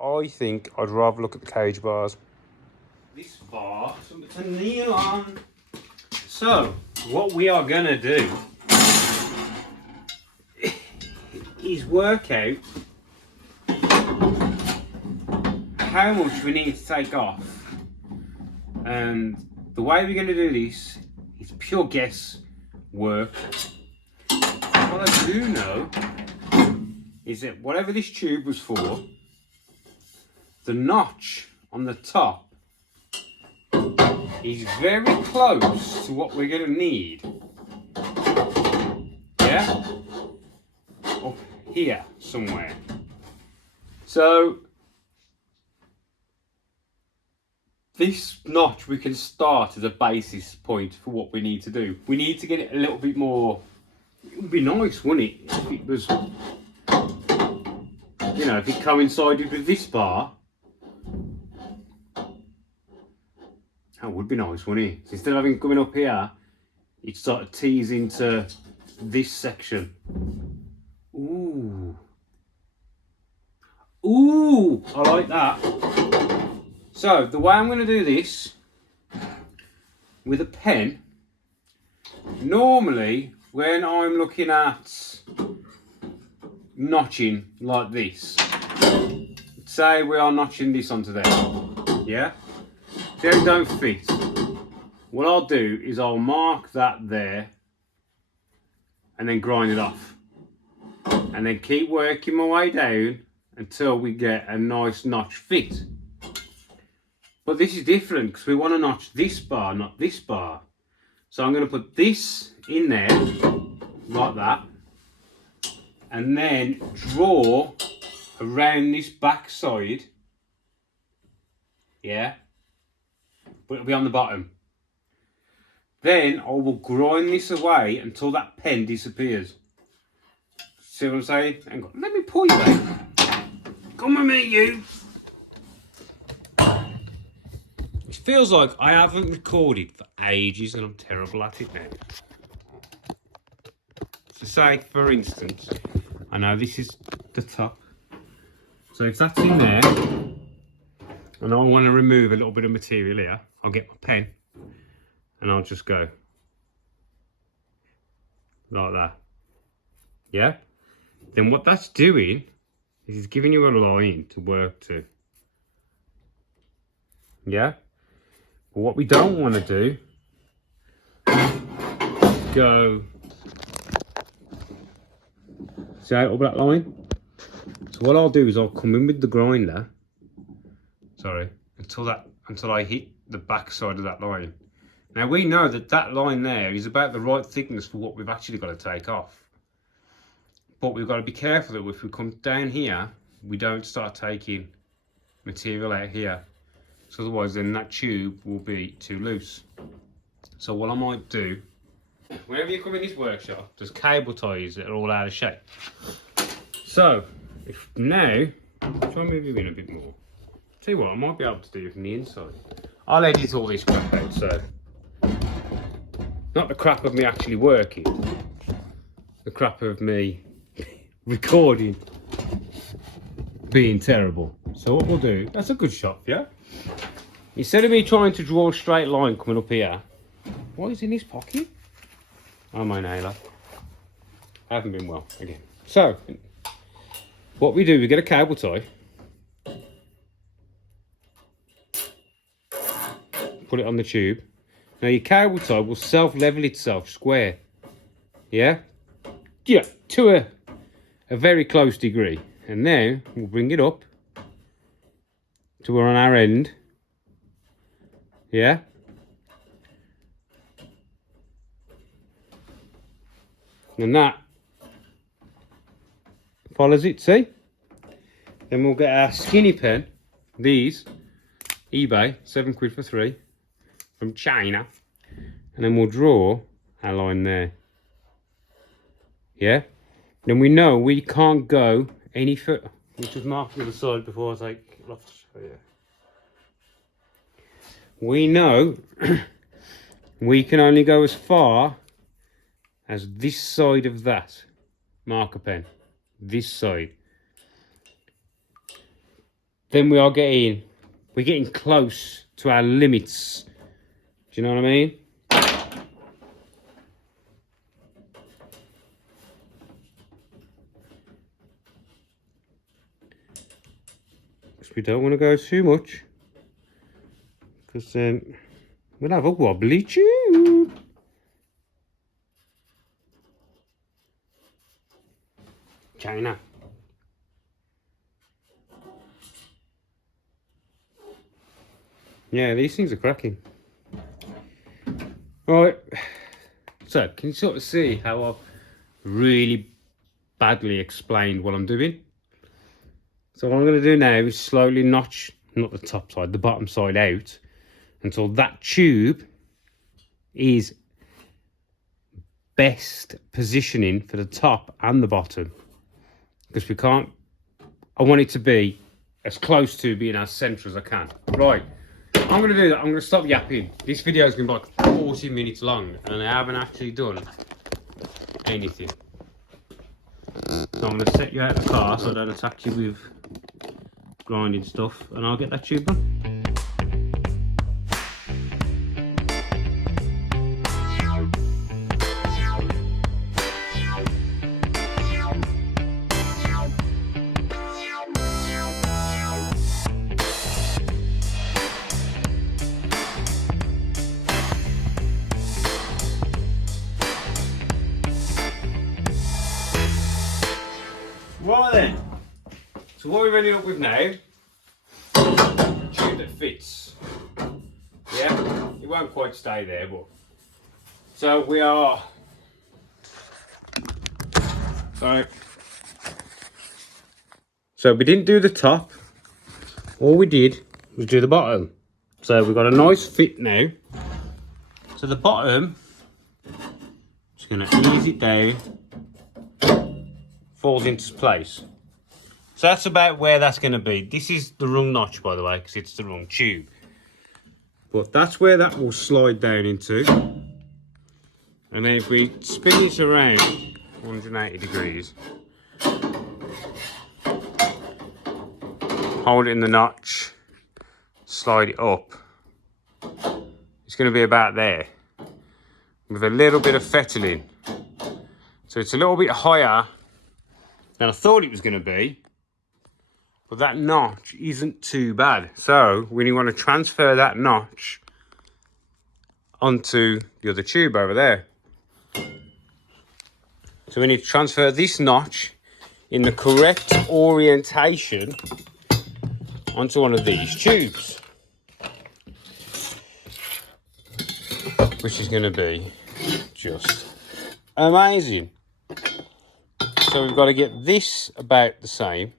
I think I'd rather look at the cage bars. This bar, something to kneel on. So, what we are going to do is work out how much we need to take off. And the way we're going to do this is pure guess work. What I do know is that whatever this tube was for, the notch on the top is very close to what we're going to need. Yeah? Up here somewhere. So this notch we can start as a basis point for what we need to do. We need to get it a little bit more. It would be nice, wouldn't it, if it was, you know, if it coincided with this bar. That would be nice, wouldn't it? Instead of having coming up here, it sort of tees into this section. Ooh. Ooh, I like that. So, the way I'm going to do this, with a pen, normally when I'm looking at notching like this, say we are notching this onto there, yeah? They don't fit. What I'll do is I'll mark that there and then grind it off. And then keep working my way down until we get a nice notch fit. But this is different because we want to notch this bar, not this bar. So I'm going to put this in there, like that. And then draw around this back side. Yeah. But it'll be on the bottom. Then I will grind this away until that pen disappears. See what I'm saying? Hang on, let me pull you out. Come with me, you. It feels like I haven't recorded for ages and I'm terrible at it now. So say, for instance, I know this is the top. So if that's in there, and I want to remove a little bit of material here, I'll get my pen and I'll just go like that. Yeah? Then what that's doing is it's giving you a line to work to. Yeah? But what we don't want to do is go, see up that line? So what I'll do is I'll come in with the grinder, sorry, until I hit the back side of that line. Now we know that that line there is about the right thickness for what we've actually got to take off. But we've got to be careful that if we come down here, we don't start taking material out here. So otherwise then that tube will be too loose. So what I might do, whenever you come in this workshop, there's cable ties that are all out of shape. So, if now, try and move you in a bit more. Tell you what, I might be able to do it from the inside. I'll edit all this crap out, so. Not the crap of me actually working, the crap of me recording being terrible. So what we'll do, that's a good shot, yeah? Instead of me trying to draw a straight line coming up here, what is in this pocket? Oh, my nailer. I haven't been well again. So, what we do, we get a cable tie, put it on the tube. Now your cable tie will self-level itself square. Yeah? Yeah, to a very close degree. And now we'll bring it up to where on our end. Yeah? And that follows it, see? Then we'll get our skinny pen, these, eBay, £7 for 3, from China. And then we'll draw our line there. Yeah? Then we know we can't go any further. We'll just mark the other side before I take it off. We know we can only go as far as this side of that marker pen. This side. then we're getting close to our limits. Do you know what I mean? Because we don't want to go too much, because then we'll have a wobbly tube. China. Yeah, these things are cracking. Right, so can you sort of see how I've really badly explained what I'm doing? So what I'm going to do now is slowly notch, not the top side, the bottom side out, until that tube is best positioning for the top and the bottom. Because we can't, I want it to be as close to being as central as I can. Right. I'm going to do that. I'm going to stop yapping. This video is going to be like 40 minutes long and I haven't actually done anything. So I'm going to set you out of the car so I don't attack you with grinding stuff, and I'll get that tube done. Right then, so what we've ended up with now, a tube that fits. Yeah, it won't quite stay there, but so we are. Sorry. So we didn't do the top. All we did was do the bottom. So we've got a nice fit now. So the bottom, just gonna ease it down. Falls into place. So that's about where that's going to be. This is the wrong notch, by the way, because it's the wrong tube. But that's where that will slide down into. And then if we spin this around 180 degrees, hold it in the notch, slide it up, it's going to be about there, with a little bit of fettling. So it's a little bit higher than I thought it was going to be. But that notch isn't too bad. So when you want to transfer that notch onto the other tube over there. So we need to transfer this notch in the correct orientation onto one of these tubes. Which is going to be just amazing. So we've got to get this about the same.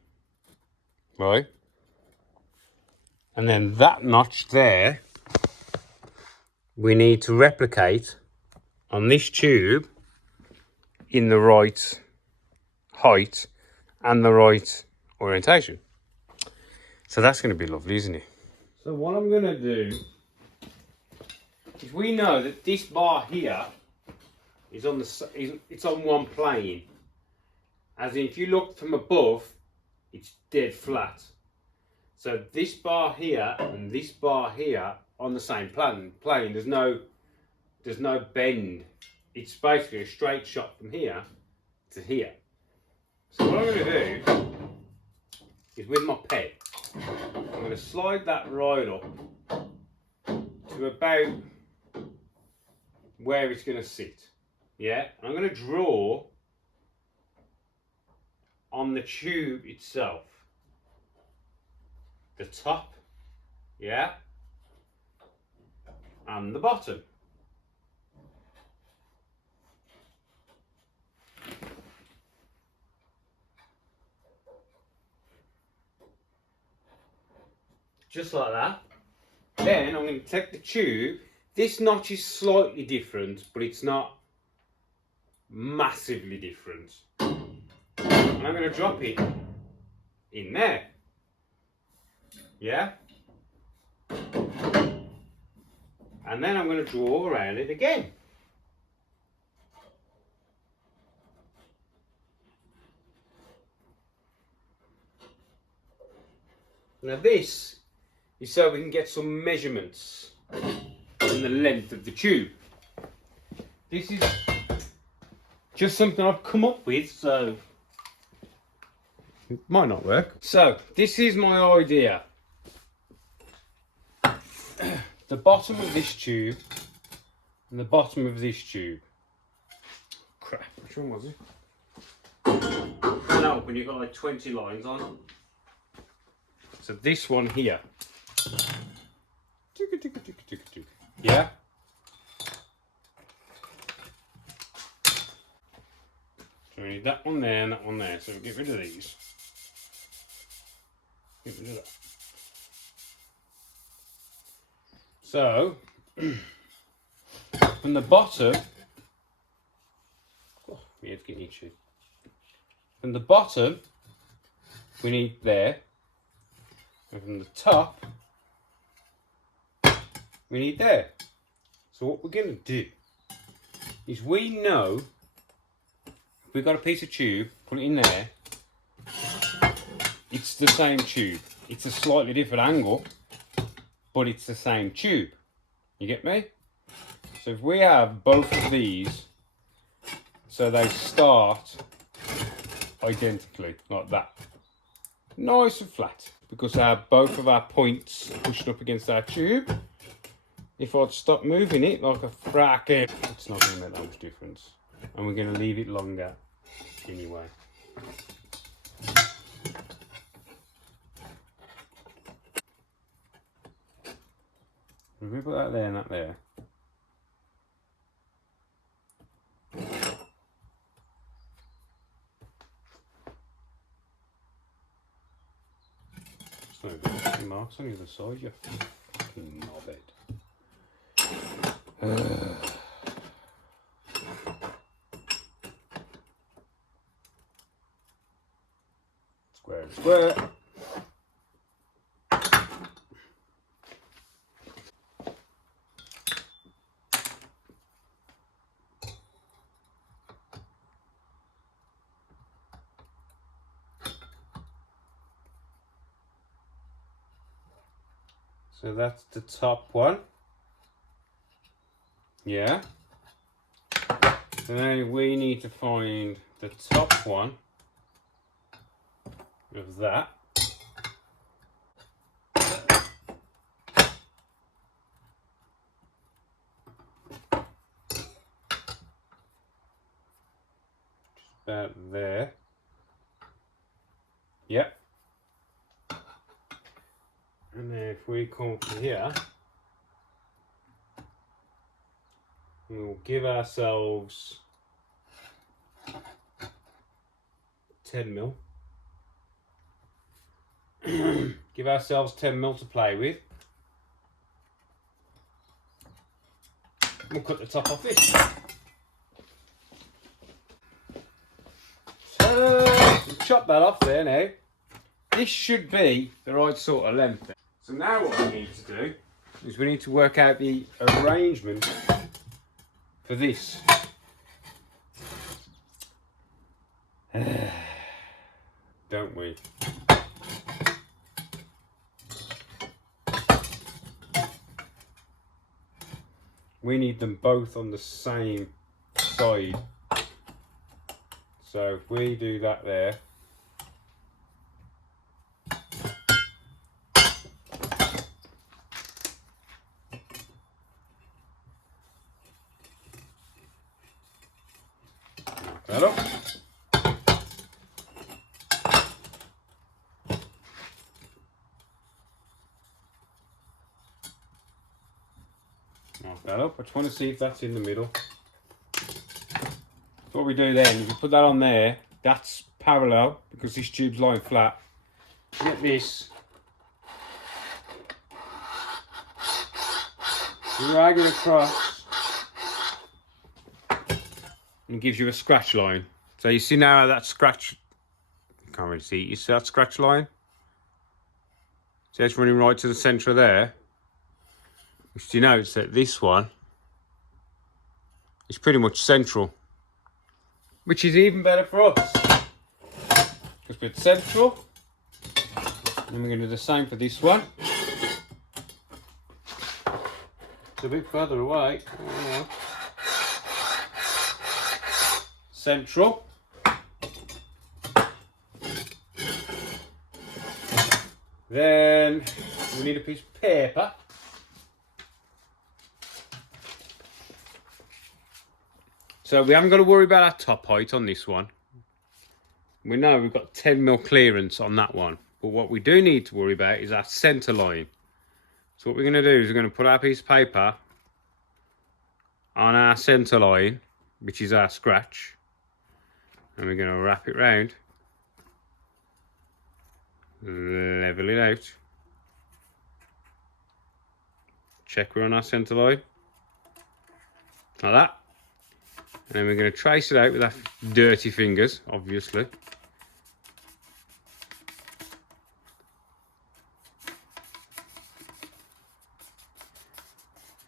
Right, and then that notch there we need to replicate on this tube in the right height and the right orientation. So that's going to be lovely, isn't it? So what I'm going to do is, we know that this bar here is on it's on one plane, as in if you look from above, it's dead flat. So this bar here and this bar here on the same plane. There's no bend. It's basically a straight shot from here to here. So what I'm going to do is, with my pen, I'm going to slide that right up to about where it's going to sit. Yeah, and I'm going to draw on the tube itself, the top, yeah, and the bottom. Just like that. Then I'm going to take the tube. This notch is slightly different, but it's not massively different. And I'm going to drop it in there. Yeah? And then I'm going to draw around it again. Now this is so we can get some measurements in the length of the tube. This is just something I've come up with, so it might not work. So this is my idea. The bottom of this tube and the bottom of this tube. Crap, which one was it? No, when you've got like 20 lines on. So this one here. Yeah? So we need that one there and that one there. So we'll get rid of these. Get rid of that. So, from the bottom, oh, my head's getting itchy. From the bottom, we need there, and from the top, we need there. So what we're going to do is we know if we've got a piece of tube, put it in there, it's the same tube. It's a slightly different angle, but it's the same tube. You get me? So if we have both of these, so they start identically, like that. Nice and flat. Because I have both of our points pushed up against our tube. If I'd stop moving it like a fracker, it's not going to make that much difference. And we're going to leave it longer anyway. If we put that there and that there. It's not even got marks on the other side, you fucking knobhead. Square, square. So that's the top one. Yeah. So now we need to find the top one of that. Just about there. Yep. And then if we come from here, we'll give ourselves 10 mil. Give ourselves 10 mil to play with. We'll cut the top off this. So, chop that off there now. This should be the right sort of length. So now what we need to do is we need to work out the arrangement for this. Don't we? We need them both on the same side. So if we do that there, that up. Knock that up. I just want to see if that's in the middle. So what we do then is we put that on there. That's parallel because this tube's lying flat. Get this. Drag it across. And gives you a scratch line. So you see now that scratch, you can't really see it. You see that scratch line? See it's running right to the centre there. Which denotes that this one is pretty much central. Which is even better for us. Because we're central, And we're going to do the same for this one. It's a bit further away. Oh. Central. Then we need a piece of paper. So we haven't got to worry about our top height on this one. We know we've got 10mm clearance on that one. But what we do need to worry about is our centre line. So what we're going to do is we're going to put our piece of paper on our centre line, which is our scratch. And we're going to wrap it round. Level it out. Check we're on our centre line. Like that. And then we're going to trace it out with our dirty fingers, obviously.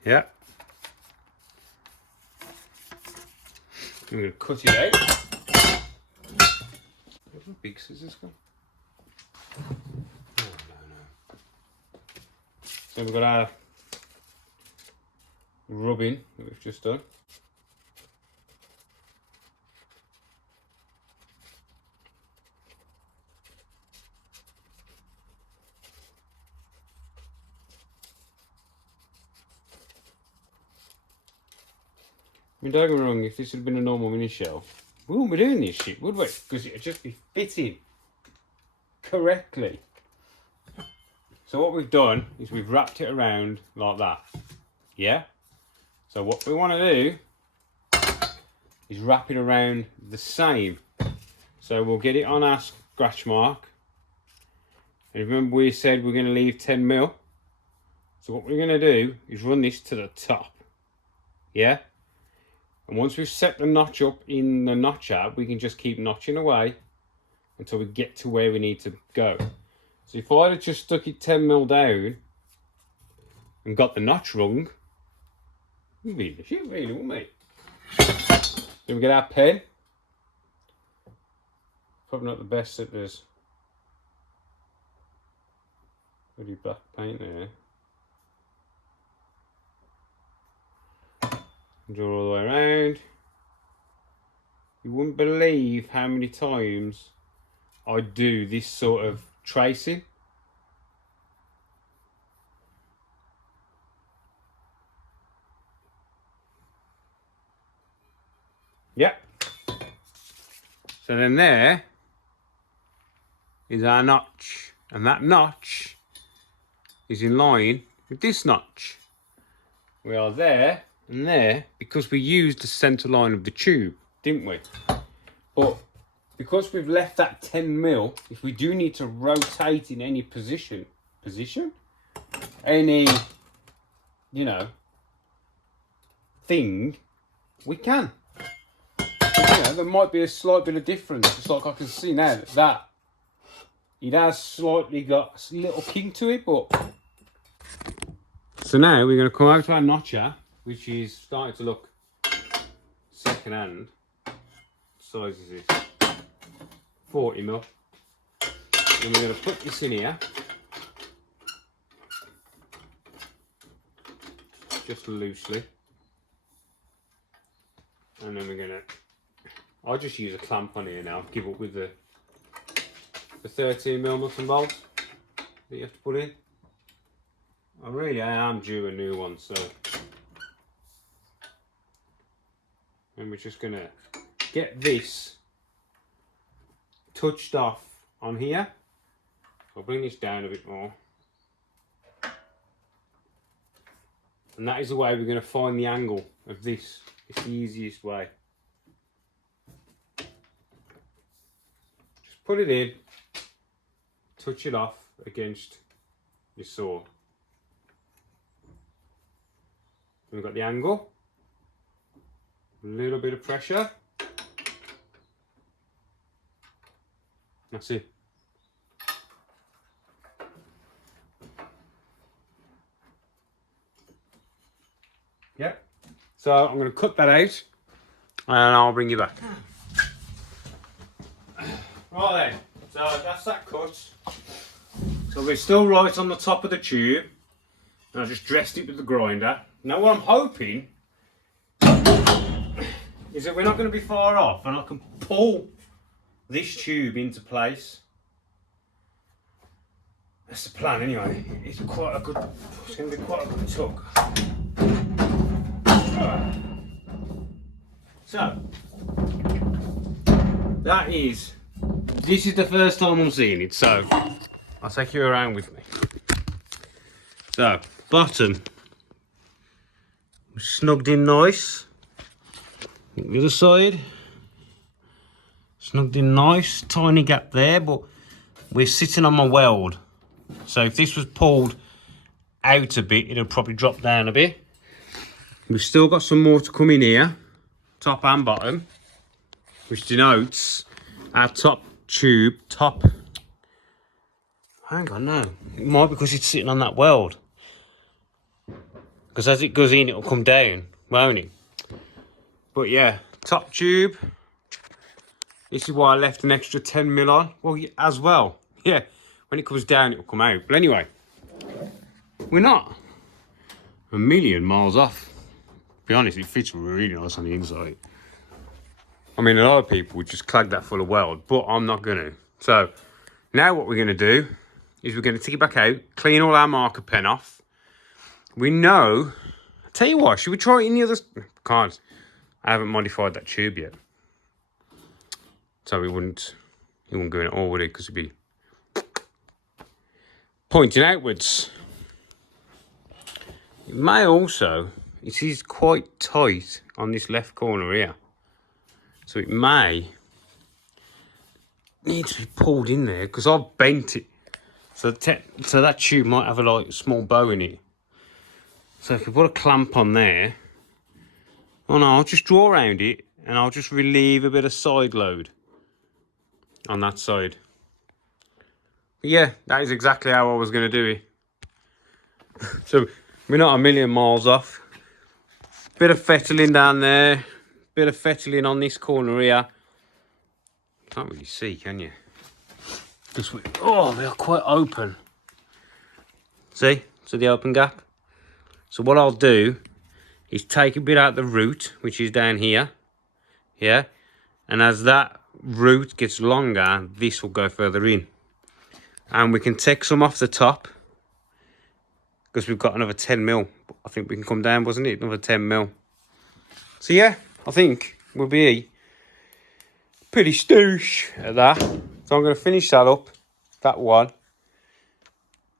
Yeah. I'm going to cut it out. Where's my big scissors gone? Oh, no. So we've got our rubbing that we've just done. I mean, don't get me wrong, if this had been a normal mini shelf, we wouldn't be doing this shit, would we? Because it'd just be fitting correctly. So what we've done is we've wrapped it around like that. Yeah? So what we want to do is wrap it around the same. So we'll get it on our scratch mark. And remember we said we're going to leave 10mm. So what we're going to do is run this to the top. Yeah? And once we've set the notch up in the notcher, we can just keep notching away until we get to where we need to go. So if I'd have just stuck it 10mm down and got the notch rung, we'd be in the shit really, wouldn't we? Then we get our pen. Probably not the best at this. Pretty black paint there. Draw all the way around. You wouldn't believe how many times I do this sort of tracing. Yep. So then there is our notch, and that notch is in line with this notch. We are there and there because we used the centre line of the tube, didn't we? But because we've left that 10mm, if we do need to rotate in any any, you know, thing, we can. But, you know, there might be a slight bit of difference, just like I can see now that it has slightly got a little kink to it, but. So now we're going to come over to our notcher, which is starting to look second hand. What size is this? 40mm. And we're going to put this in here. Just loosely. And then we're going to... I'll just use a clamp on here now. Give up with the 13mm nuts and bolts that you have to put in. I am due a new one, so. And we're just gonna get this touched off on here. I'll bring this down a bit more. And that is the way we're gonna find the angle of this. It's the easiest way. Just put it in, touch it off against your saw. We've got the angle, a little bit of pressure. That's it. Yeah. So I'm going to cut that out and I'll bring you back. Right then, so that's that cut. So So we're still right on the top of the tube. And I just dressed it with the grinder. Now what I'm hoping is that we're not going to be far off and I can pull this tube into place. That's the plan anyway. It's going to be quite a good tug. So, this is the first time I'm seeing it, so I'll take you around with me. So, bottom, snugged in nice. The other side, snugged in nice, tiny gap there, but we're sitting on my weld. So if this was pulled out a bit, it'll probably drop down a bit. We've still got some more to come in here, top and bottom, which denotes our top tube, hang on now, it might be because it's sitting on that weld. Because as it goes in, it'll come down, won't it? But yeah, top tube. This is why I left an extra 10mm on. Well, as well. Yeah, when it comes down, it'll come out. But anyway, we're not a million miles off. To be honest, it fits really nice on the inside. I mean, a lot of people would just clag that full of weld, but I'm not going to. So, now what we're going to do is we're going to take it back out, clean all our marker pen off. We know... I'll tell you what, should we try it in the other... Can't. I haven't modified that tube yet. So it wouldn't go in at all, would it? Because it'd be pointing outwards. It may also, it is quite tight on this left corner here. So it may need to be pulled in there because I've bent it. So that tube might have a like small bow in it. So if we put a clamp on there, oh no, I'll just draw around it and I'll just relieve a bit of side load on that side. But yeah, that is exactly how I was going to do it. So we're not a million miles off. Bit of fettling down there, bit of fettling on this corner here. Can't really see, can you? Because we are quite open. See the open gap. So what I'll do is take a bit out the root, which is down here. Yeah, and as that root gets longer, this will go further in. And we can take some off the top because we've got another 10mm. I think we can come down, wasn't it? Another 10mm. So yeah, I think we'll be pretty stoosh at that. So I'm going to finish that up, that one.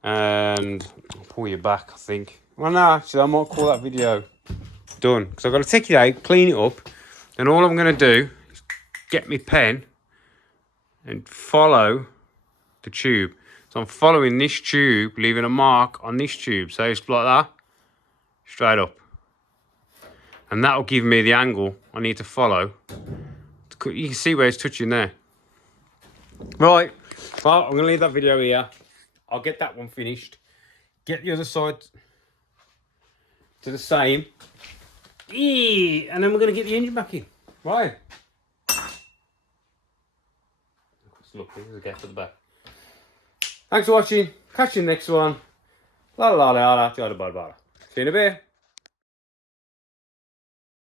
And I'll pull you back, I think. Well, no, actually, I might call that video done. Because I've got to take it out, clean it up. Then all I'm going to do is get my pen and follow the tube. So I'm following this tube, leaving a mark on this tube. So it's like that, straight up. And that'll give me the angle I need to follow. You can see where it's touching there. Right, well, I'm going to leave that video here. I'll get that one finished. Get the other side to the same. And then we're going to get the engine back in. Right. Look, there's a gap at the back. Thanks for watching. Catch you in the next one. La la la la la. See you in a bit.